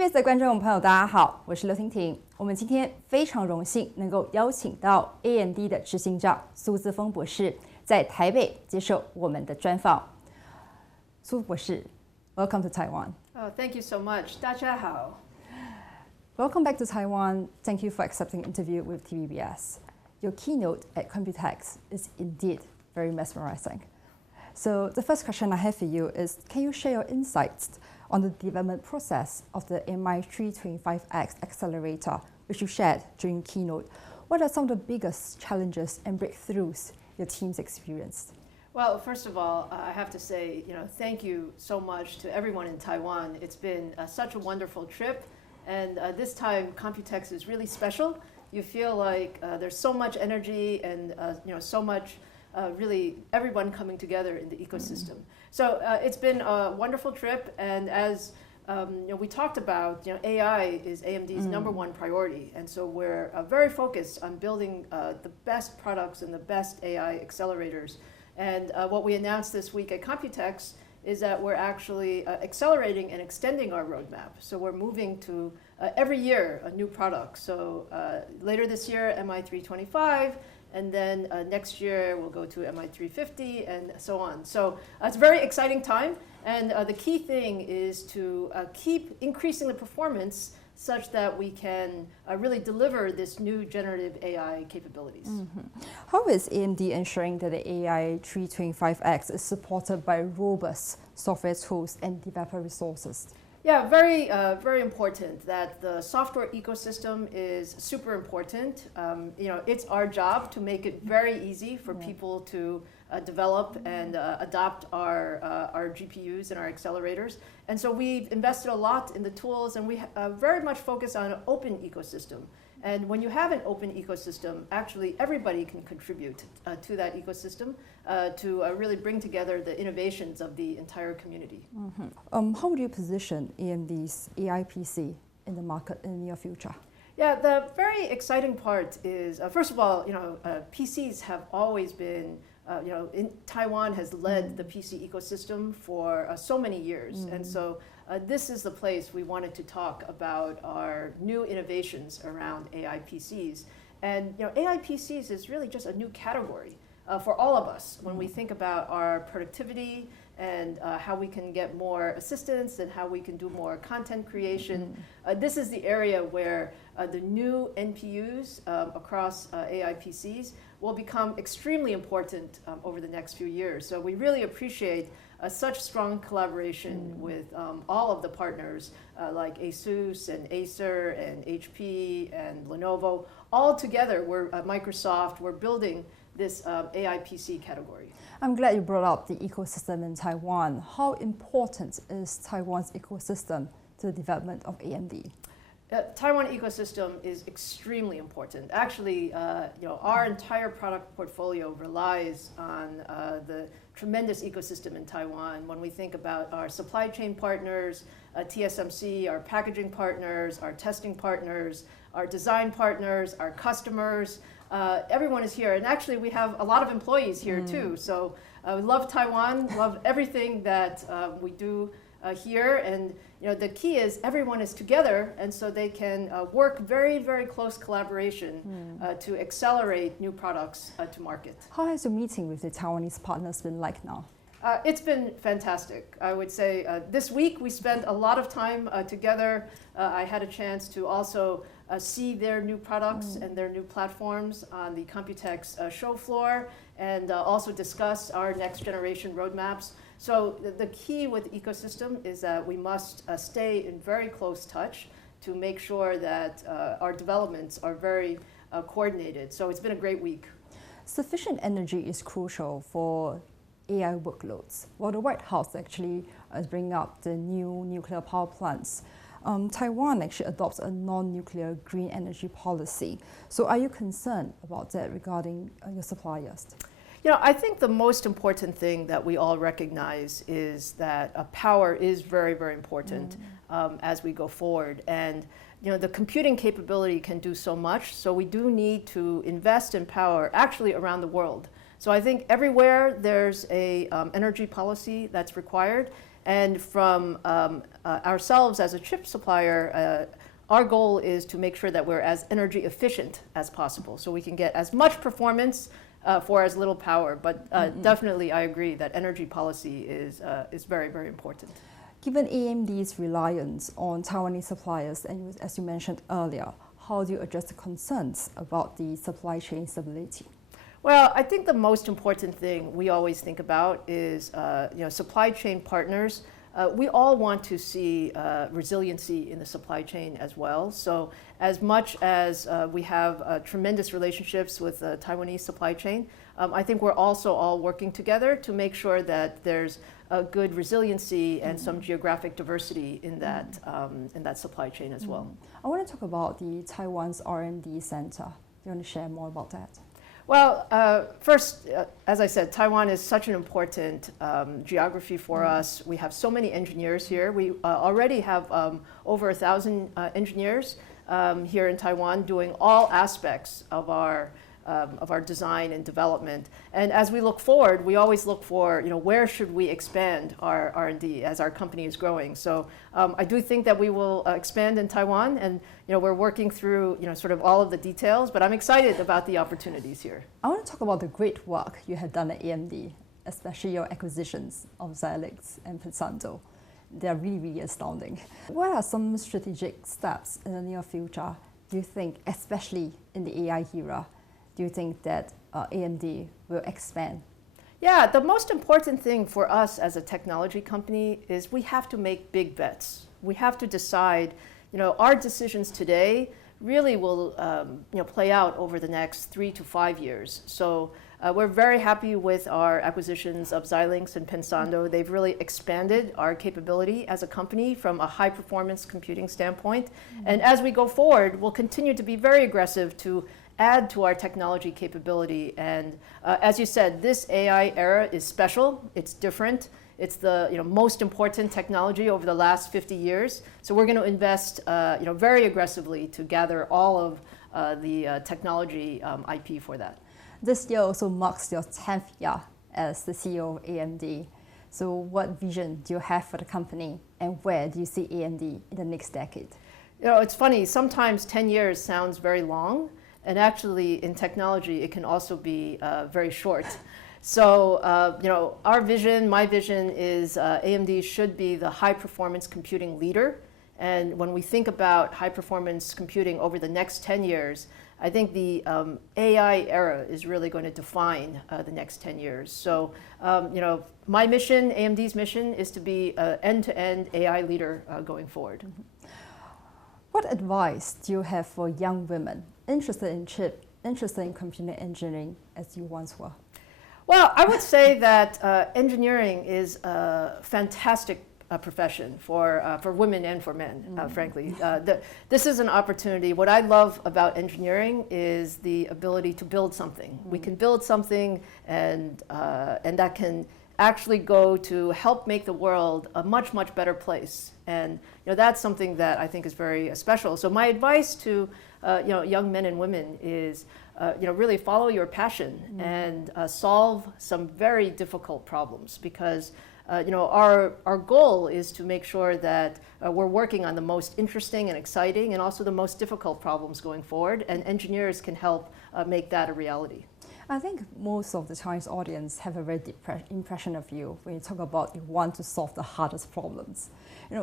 TVBS 的观众朋友，大家好，我是刘婷婷。我们今天非常荣幸能够邀请到 Amd 的执行长苏姿丰博士在台北接受我们的专访。苏博士 ，Welcome to Taiwan. Oh, thank you so much. 大家好。Welcome back to Taiwan. Thank you for accepting an interview with TVBS. Your keynote at Computex is indeed very mesmerizing. So the first question I have for you is, can you share your insights on the development process of the MI325X accelerator, which you shared during keynote? What are some of the biggest challenges and breakthroughs your team's experienced? Well, first of all, I have to say, thank you so much to everyone in Taiwan. It's been such a wonderful trip, and this time Computex is really special. You feel like there's so much energy and so much really everyone coming together in the ecosystem. So it's been a wonderful trip, and as we talked about, AI is AMD's number one priority, and so we're very focused on building the best products and the best AI accelerators. And what we announced this week at Computex is that we're actually accelerating and extending our roadmap. So we're moving to every year a new product. So later this year, MI325, and then next year we'll go to MI350 and so on. So it's a very exciting time, and the key thing is to keep increasing the performance such that we can really deliver this new generative AI capabilities. How is AMD ensuring that the AI325X is supported by robust software tools and developer resources? Yeah, very important that the software ecosystem is super important. It's our job to make it very easy for people to develop and adopt our GPUs and our accelerators. And so we've invested a lot in the tools, and we very much focus on an open ecosystem. And when you have an open ecosystem, actually everybody can contribute to that ecosystem to really bring together the innovations of the entire community. How would you position AMD's AI PC in the market in the near future? Yeah, the very exciting part is, first of all, PCs have always been, in Taiwan has led the PC ecosystem for so many years. And so this is the place we wanted to talk about our new innovations around AI PCs. And AI PCs is really just a new category for all of us when we think about our productivity and how we can get more assistance and how we can do more content creation. This is the area where the new NPUs across AI PCs will become extremely important over the next few years. So we really appreciate such strong collaboration with all of the partners like ASUS and Acer and HP and Lenovo. All together, we're Microsoft, we're building this AI PC category. I'm glad you brought up the ecosystem in Taiwan. How important is Taiwan's ecosystem to the development of AMD? Taiwan ecosystem is extremely important. Actually, our entire product portfolio relies on the tremendous ecosystem in Taiwan. When we think about our supply chain partners, TSMC, our packaging partners, our testing partners, our design partners, our customers, everyone is here. And actually, we have a lot of employees here too. So we love Taiwan, love everything that we do here. And the key is everyone is together, and so they can work very, very close collaboration to accelerate new products to market. How has your meeting with the Taiwanese partners been like now? It's been fantastic. I would say this week we spent a lot of time together. I had a chance to also see their new products and their new platforms on the Computex show floor, and also discuss our next generation roadmaps. So the key with the ecosystem is that we must stay in very close touch to make sure that our developments are very coordinated. So it's been a great week. Sufficient energy is crucial for AI workloads. Well, the White House actually is bringing up the new nuclear power plants. Taiwan actually adopts a non-nuclear green energy policy. So are you concerned about that regarding your suppliers? I think the most important thing that we all recognize is that power is very, very important as we go forward. And the computing capability can do so much, so we do need to invest in power actually around the world. So I think everywhere there's a energy policy that's required, And from ourselves as a chip supplier, our goal is to make sure that we're as energy efficient as possible, so we can get as much performance for as little power. But definitely, I agree that energy policy is very, very important. Given AMD's reliance on Taiwanese suppliers, and as you mentioned earlier, how do you address the concerns about the supply chain stability? Well, I think the most important thing we always think about is supply chain partners. We all want to see resiliency in the supply chain as well. So as much as we have tremendous relationships with the Taiwanese supply chain, I think we're also all working together to make sure that there's a good resiliency and some geographic diversity in that supply chain as well. I want to talk about the Taiwan's R&D Center. Do you want to share more about that? Well, first, as I said, Taiwan is such an important geography for us. We have so many engineers here. We already have over 1,000 engineers here in Taiwan doing all aspects of our design and development. And as we look forward, we always look for, where should we expand our R&D as our company is growing. So I do think that we will expand in Taiwan, and we're working through, sort of all of the details, but I'm excited about the opportunities here. I want to talk about the great work you have done at AMD, especially your acquisitions of Xilinx and Pensando. They are really, really astounding. What are some strategic steps in the near future, do you think, especially in the AI era? Do you think that AMD will expand? Yeah, the most important thing for us as a technology company is we have to make big bets. We have to decide, our decisions today really will play out over the next 3 to 5 years. So we're very happy with our acquisitions of Xilinx and Pensando. They've really expanded our capability as a company from a high performance computing standpoint. And as we go forward, we'll continue to be very aggressive to add to our technology capability. And as you said, this AI era is special, it's different. It's the most important technology over the last 50 years. So we're going to invest very aggressively to gather all of the technology IP for that. This year also marks your 10th year as the CEO of AMD. So what vision do you have for the company, and where do you see AMD in the next decade? It's funny, sometimes 10 years sounds very long, and actually in technology it can also be very short. So our vision, my vision is AMD should be the high performance computing leader. And when we think about high performance computing over the next 10 years, I think the AI era is really going to define the next 10 years. So my mission, AMD's mission, is to be an end-to-end AI leader going forward. What advice do you have for young women interested in chip, interested in computer engineering as you once were? Well, I would say that engineering is a fantastic profession for women and for men, frankly. This is an opportunity. What I love about engineering is the ability to build something. We can build something, and that can actually go to help make the world a much, much better place. And that's something that I think is very special. So my advice to young men and women is really follow your passion and solve some very difficult problems, because our goal is to make sure that we're working on the most interesting and exciting and also the most difficult problems going forward, and engineers can help make that a reality. I think most of the Chinese audience have a very deep impression of you when you talk about you want to solve the hardest problems.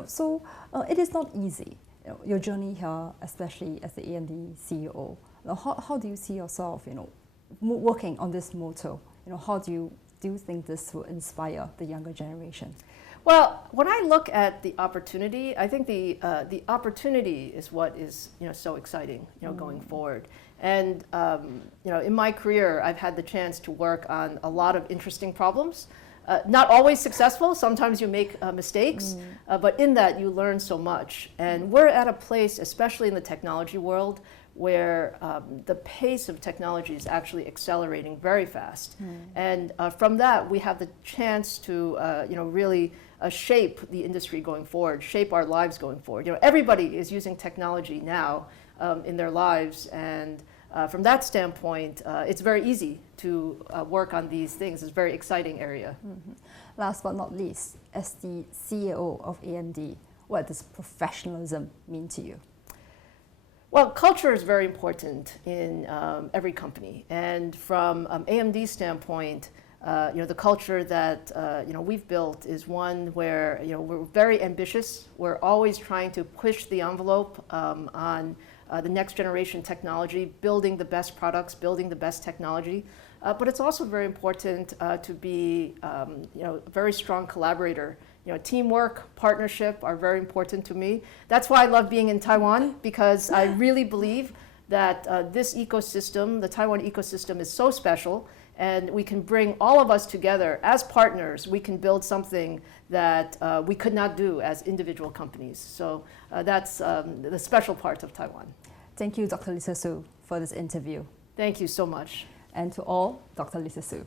So it is not easy. Your journey here, especially as the AMD CEO. How do you see yourself, working on this motto? How do you think this will inspire the younger generation? Well, when I look at the opportunity, I think the opportunity is what is so exciting going forward. And in my career, I've had the chance to work on a lot of interesting problems. Not always successful. Sometimes you make mistakes, but in that you learn so much. And we're at a place, especially in the technology world, where the pace of technology is actually accelerating very fast. And from that, we have the chance to really shape the industry going forward, shape our lives going forward. Everybody is using technology now in their lives, and from that standpoint, it's very easy to work on these things. It's a very exciting area. Last but not least, as the CEO of AMD, what does professionalism mean to you? Well, culture is very important in every company, and from AMD's standpoint, the culture that we've built is one where we're very ambitious. We're always trying to push the envelope on the next generation technology, building the best products, building the best technology. But it's also very important to be a very strong collaborator. Teamwork, partnership are very important to me. That's why I love being in Taiwan, because I really believe that this ecosystem, the Taiwan ecosystem, is so special, and we can bring all of us together as partners. We can build something that we could not do as individual companies. So that's the special part of Taiwan. Thank you, Dr. Lisa Su, for this interview. Thank you so much. And to all, Dr. Lisa Su.